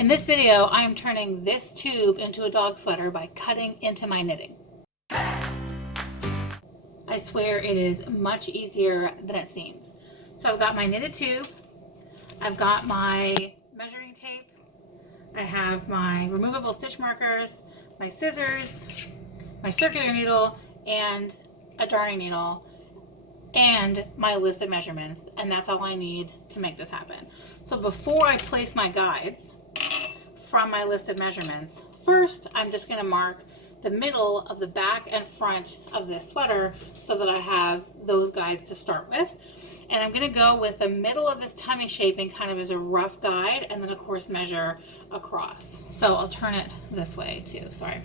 In this video, I am turning this tube into a dog sweater by cutting into my knitting. I swear it is much easier than it seems. So I've got my knitted tube, I've got my measuring tape, I have my removable stitch markers, my scissors, my circular needle, and a darning needle, and my list of measurements, and that's all I need to make this happen. So before I place my guides from my list of measurements, first I'm just going to mark the middle of the back and front of this sweater so that I have those guides to start with. And I'm going to go with the middle of this tummy shaping kind of as a rough guide, and then of course measure across. So I'll turn it this way too, sorry.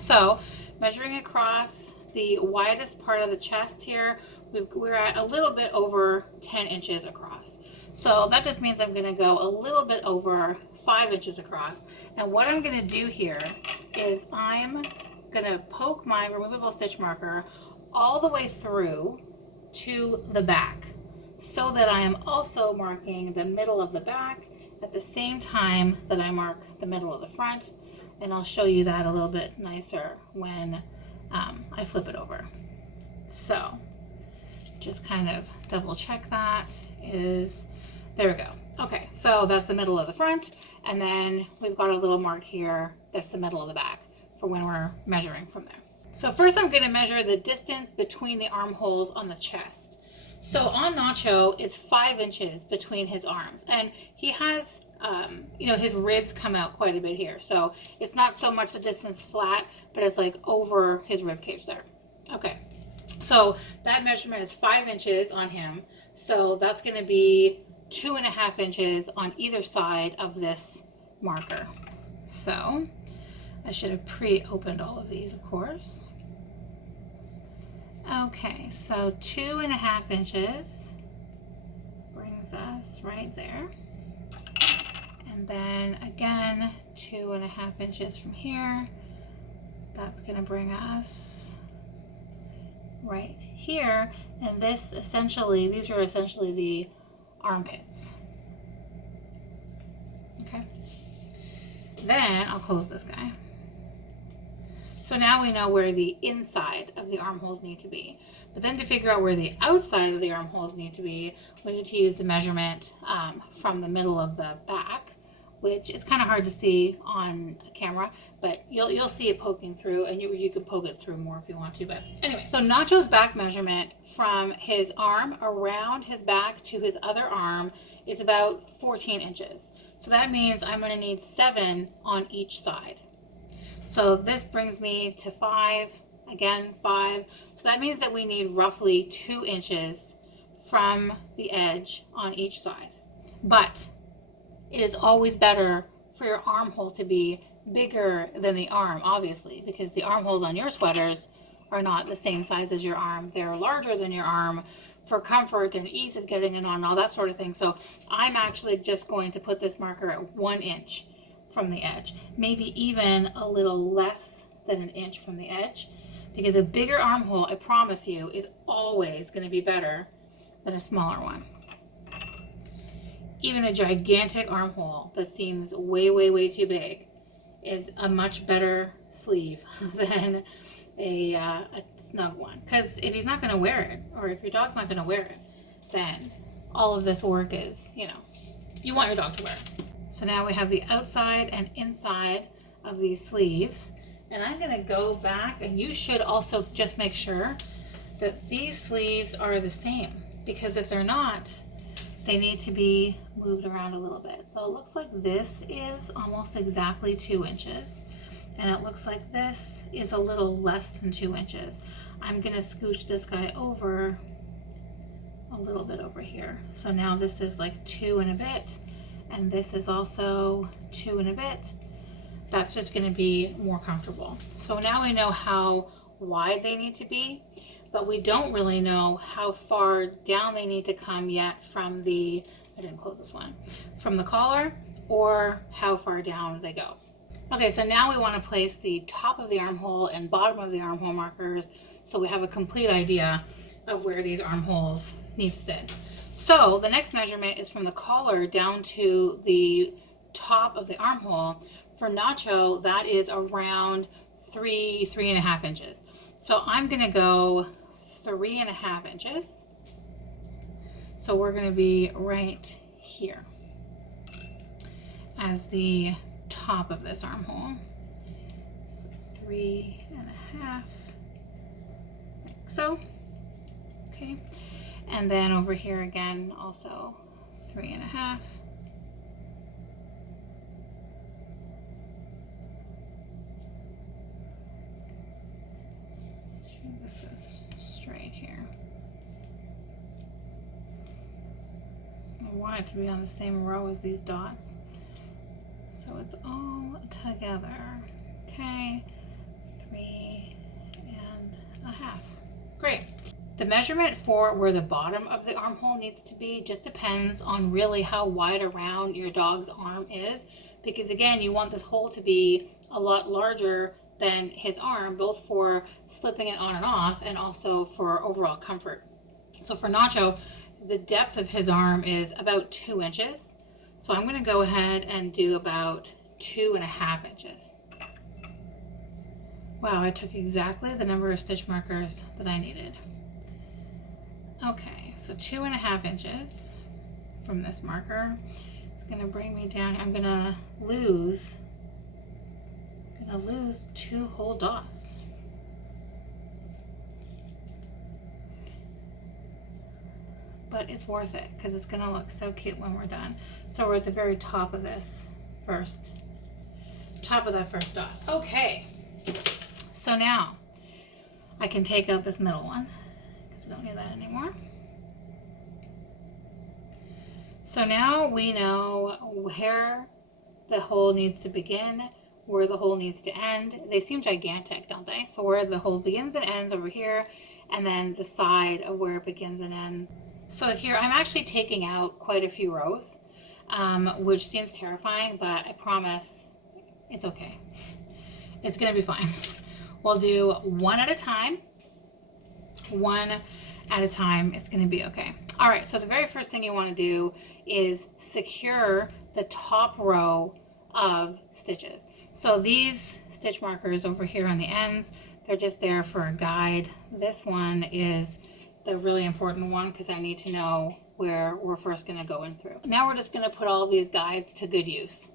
So measuring across the widest part of the chest here, we're at a little bit over 10 inches across. So that just means I'm going to go a little bit over 5 inches across. And what I'm going to do here is I'm going to poke my removable stitch marker all the way through to the back, so that I am also marking the middle of the back at the same time that I mark the middle of the front. And I'll show you that a little bit nicer when I flip it over. So just kind of double check that is, there we go. Okay, so that's the middle of the front, and then we've got a little mark here that's the middle of the back for when we're measuring from there. So first I'm going to measure the distance between the armholes on the chest. So on Nacho, it's 5 inches between his arms, and he has his ribs come out quite a bit here. So it's not so much the distance flat, but it's like over his rib cage there. Okay, so that measurement is 5 inches on him. So that's going to be 2.5 inches on either side of this marker. So I should have pre-opened all of these, of course. Okay, so 2.5 inches brings us right there. And then again, 2.5 inches from here. That's going to bring us right here. And these are essentially the armpits. Okay. Then I'll close this guy. So now we know where the inside of the armholes need to be. But then to figure out where the outside of the armholes need to be, we need to use the measurement from the middle of the back, which is kind of hard to see on camera, but you'll see it poking through, and you can poke it through more if you want to. But anyway, so Nacho's back measurement from his arm around his back to his other arm is about 14 inches. So that means I'm going to need 7 on each side. So this brings me to 5, again 5. So that means that we need roughly 2 inches from the edge on each side. But it is always better for your armhole to be bigger than the arm, obviously, because the armholes on your sweaters are not the same size as your arm. They're larger than your arm for comfort and ease of getting it on and all that sort of thing. So I'm actually just going to put this marker at 1 inch from the edge, maybe even a little less than an inch from the edge, because a bigger armhole, I promise you, is always going to be better than a smaller one. Even a gigantic armhole that seems way, way, way too big is a much better sleeve than a snug one. Because if he's not going to wear it, or if your dog's not going to wear it, then all of this work is, you want your dog to wear it. So now we have the outside and inside of these sleeves. And I'm going to go back, and you should also just make sure that these sleeves are the same, because if they're not, they need to be moved around a little bit. So it looks like this is almost exactly 2 inches, and it looks like this is a little less than 2 inches. I'm going to scooch this guy over a little bit over here. So now this is like 2 and a bit, and this is also 2 and a bit. That's just going to be more comfortable. So now we know how wide they need to be, but we don't really know how far down they need to come yet from the, I didn't close this one, from the collar, or how far down they go. Okay, so now we want to place the top of the armhole and bottom of the armhole markers so we have a complete idea of where these armholes need to sit. So the next measurement is from the collar down to the top of the armhole. For Nacho, that is around 3.5 inches. So I'm gonna go 3.5 inches. So we're gonna be right here as the top of this armhole. So 3.5, like so. Okay, and then over here again, also 3.5. This is straight here. I want it to be on the same row as these dots, so it's all together. Okay, 3.5. Great. The measurement for where the bottom of the armhole needs to be just depends on really how wide around your dog's arm is, because again, you want this hole to be a lot larger than his arm, both for slipping it on and off and also for overall comfort. So for Nacho, the depth of his arm is about 2 inches. So I'm gonna go ahead and do about 2.5 inches. Wow, I took exactly the number of stitch markers that I needed. Okay, so 2.5 inches from this marker. It's gonna bring me down. I'm gonna lose 2 whole dots. But it's worth it because it's gonna look so cute when we're done. So we're at the very top of this top of that first dot. Okay, so now I can take out this middle one because we don't need that anymore. So now we know where the hole needs to begin, where the hole needs to end. They seem gigantic, don't they? So where the hole begins and ends over here, and then the side of where it begins and ends. So here I'm actually taking out quite a few rows, which seems terrifying, but I promise it's okay. It's gonna be fine. We'll do one at a time. It's gonna be okay. All right, so the very first thing you wanna do is secure the top row of stitches. So these stitch markers over here on the ends, they're just there for a guide. This one is the really important one because I need to know where we're first gonna go in through. Now we're just gonna put all of these guides to good use.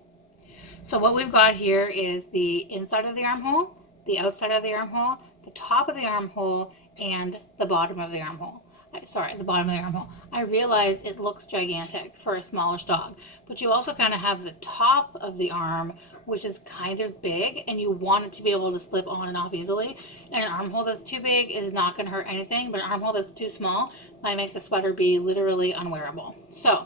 So what we've got here is the inside of the armhole, the outside of the armhole, the top of the armhole, and the bottom of the armhole. Sorry, the bottom of the armhole. I realize it looks gigantic for a smallish dog, but you also kind of have the top of the arm, which is kind of big, and you want it to be able to slip on and off easily. And an armhole that's too big is not going to hurt anything, but an armhole that's too small might make the sweater be literally unwearable. So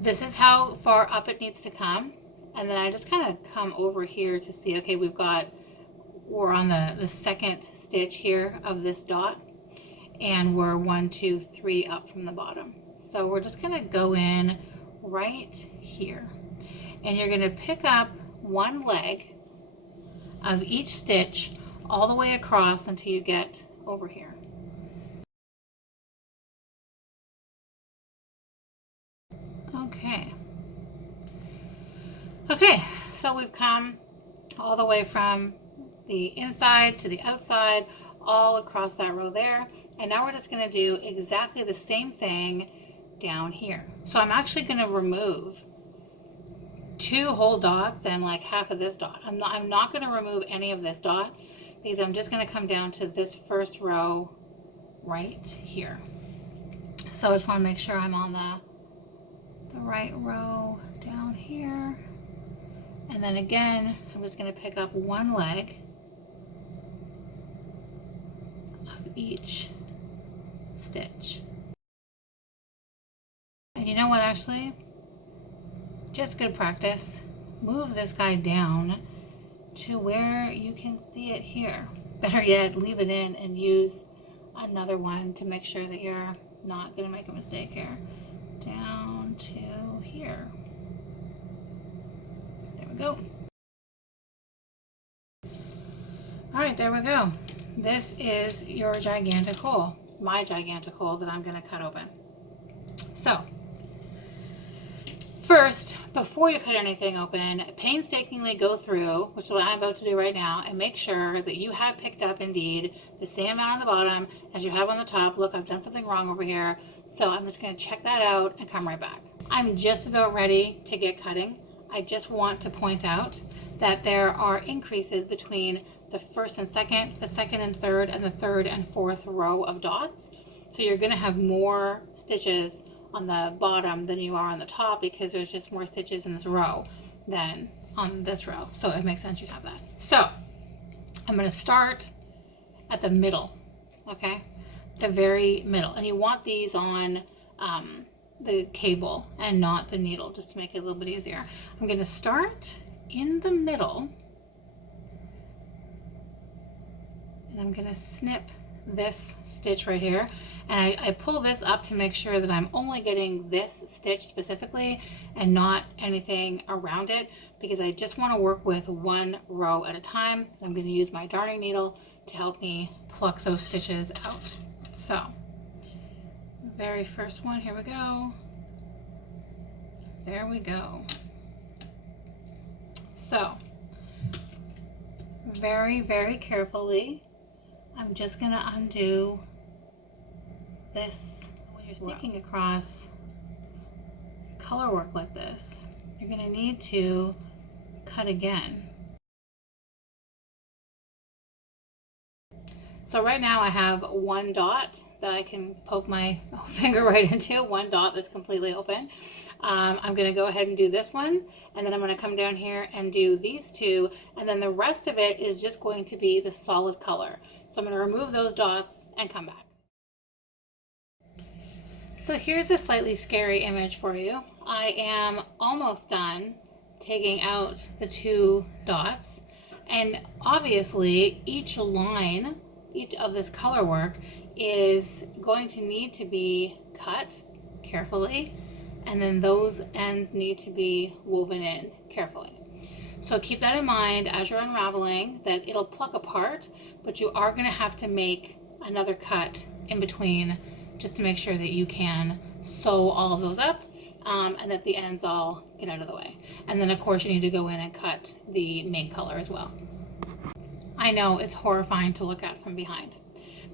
this is how far up it needs to come. And then I just kind of come over here to see, okay, we're on the second stitch here of this dot, and we're 1, 2, 3 up from the bottom. So we're just gonna go in right here, and you're gonna pick up one leg of each stitch all the way across until you get over here. Okay, so we've come all the way from the inside to the outside, all across that row there. And now we're just gonna do exactly the same thing down here. So I'm actually gonna remove 2 whole dots and like half of this dot. I'm not gonna remove any of this dot because I'm just gonna come down to this first row right here. So I just wanna make sure I'm on the right row down here. And then again, I'm just gonna pick up one leg of each stitch. And you know what, actually, just good practice, move this guy down to where you can see it here. Better yet, leave it in and use another one to make sure that you're not gonna make a mistake here. Down to here. There we go. All right, there we go. This is your gigantic hole, my gigantic hole that I'm gonna cut open. So First, before you cut anything open, painstakingly go through, which is what I'm about to do right now, and make sure that you have picked up indeed the same amount on the bottom as you have on the top. Look, I've done something wrong over here. So I'm just going to check that out and come right back. I'm just about ready to get cutting. I just want to point out that there are increases between the first and second, the second and third, and the third and fourth row of dots. So you're going to have more stitches on the bottom than you are on the top because there's just more stitches in this row than on this row. So it makes sense you'd have that. So I'm going to start at the middle, okay? The very middle. And you want these on the cable and not the needle, just to make it a little bit easier. I'm going to start in the middle and I'm going to snip this stitch right here, and I pull this up to make sure that I'm only getting this stitch specifically and not anything around it, because I just want to work with one row at a time. I'm going to use my darning needle to help me pluck those stitches out. So very first one, here we go. There we go. So very, very carefully, I'm just going to undo this. When you're sticking across color work like this, you're going to need to cut again. So right now I have one dot that I can poke my finger right into, one dot that's completely open. I'm going to go ahead and do this one, and then I'm going to come down here and do these two, and then the rest of it is just going to be the solid color. So I'm going to remove those dots and come back. So here's a slightly scary image for you. I am almost done taking out the two dots, and obviously each line, each of this color work is going to need to be cut carefully, and then those ends need to be woven in carefully. So keep that in mind as you're unraveling, that it'll pluck apart, but you are going to have to make another cut in between just to make sure that you can sew all of those up, and that the ends all get out of the way. And then of course you need to go in and cut the main color as well. I know it's horrifying to look at from behind,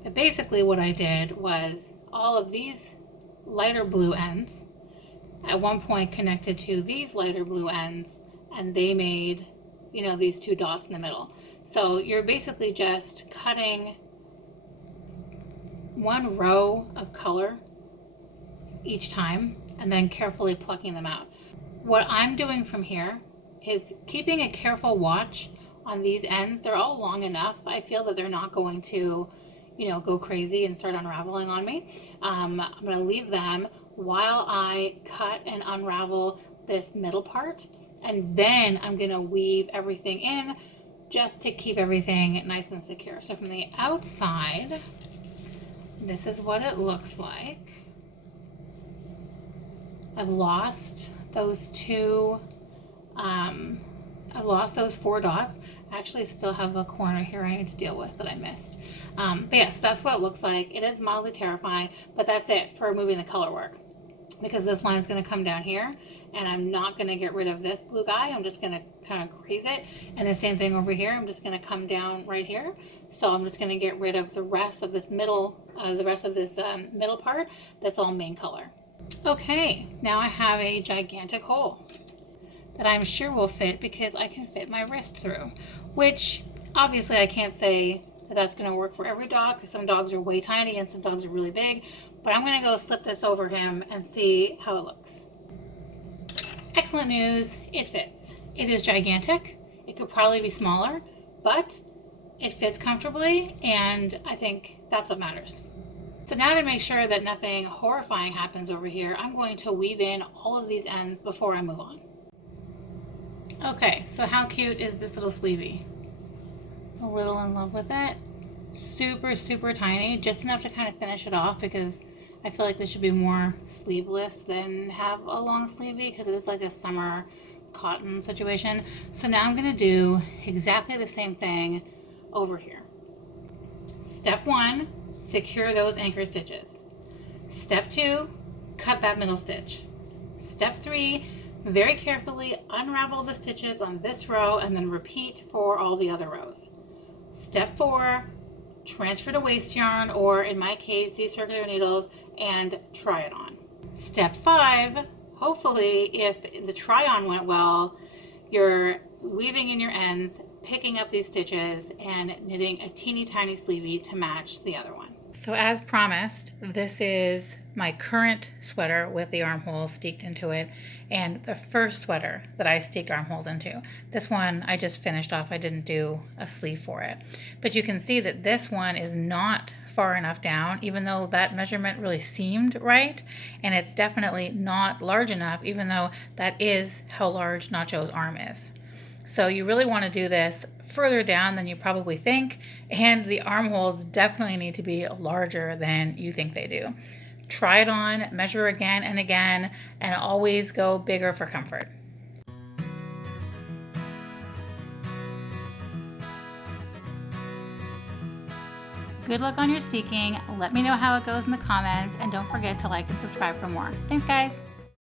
but basically what I did was all of these lighter blue ends at one point connected to these lighter blue ends, and they made, you know, these two dots in the middle. So you're basically just cutting one row of color each time and then carefully plucking them out. What I'm doing from here is keeping a careful watch on these ends. They're all long enough. I feel that they're not going to, you know, go crazy and start unraveling on me. I'm going to leave them while I cut and unravel this middle part, and then I'm going to weave everything in just to keep everything nice and secure. So from the outside, this is what it looks like. I've lost those two, I've lost those 4 dots. I actually still have a corner here I need to deal with that I missed. But yes, that's what it looks like. It is mildly terrifying, but that's it for removing the color work, because this line is going to come down here, and I'm not going to get rid of this blue guy. I'm just going to kind of crease it, and the same thing over here. I'm just going to come down right here. So I'm just going to get rid of the rest of this middle, middle part that's all main color. Okay, now I have a gigantic hole that I'm sure will fit because I can fit my wrist through, which obviously I can't say that that's going to work for every dog, because some dogs are way tiny and some dogs are really big, but I'm going to go slip this over him and see how it looks. Excellent news, it fits. It is gigantic. It could probably be smaller, but it fits comfortably, and I think that's what matters. So now to make sure that nothing horrifying happens over here, I'm going to weave in all of these ends before I move on. Okay, so how cute is this little sleevey? A little in love with it. Super, super tiny, just enough to kind of finish it off, because I feel like this should be more sleeveless than have a long sleevey, because it is like a summer cotton situation. So now I'm going to do exactly the same thing over here. Step 1, secure those anchor stitches. Step 2, cut that middle stitch. Step 3, Very carefully unravel the stitches on this row and then repeat for all the other rows. Step 4, transfer to waste yarn, or in my case, these circular needles, and try it on. Step 5, hopefully, if the try on went well, you're weaving in your ends, picking up these stitches, and knitting a teeny tiny sleevey to match the other one. So as promised, this is my current sweater with the armholes steeked into it, and the first sweater that I steeked armholes into. This one I just finished off. I didn't do a sleeve for it. But you can see that this one is not far enough down, even though that measurement really seemed right, and it's definitely not large enough, even though that is how large Nacho's arm is. So you really want to do this further down than you probably think, and the armholes definitely need to be larger than you think they do. Try it on, measure again and again, and always go bigger for comfort. Good luck on your steeking. Let me know how it goes in the comments, and don't forget to like and subscribe for more. Thanks, guys.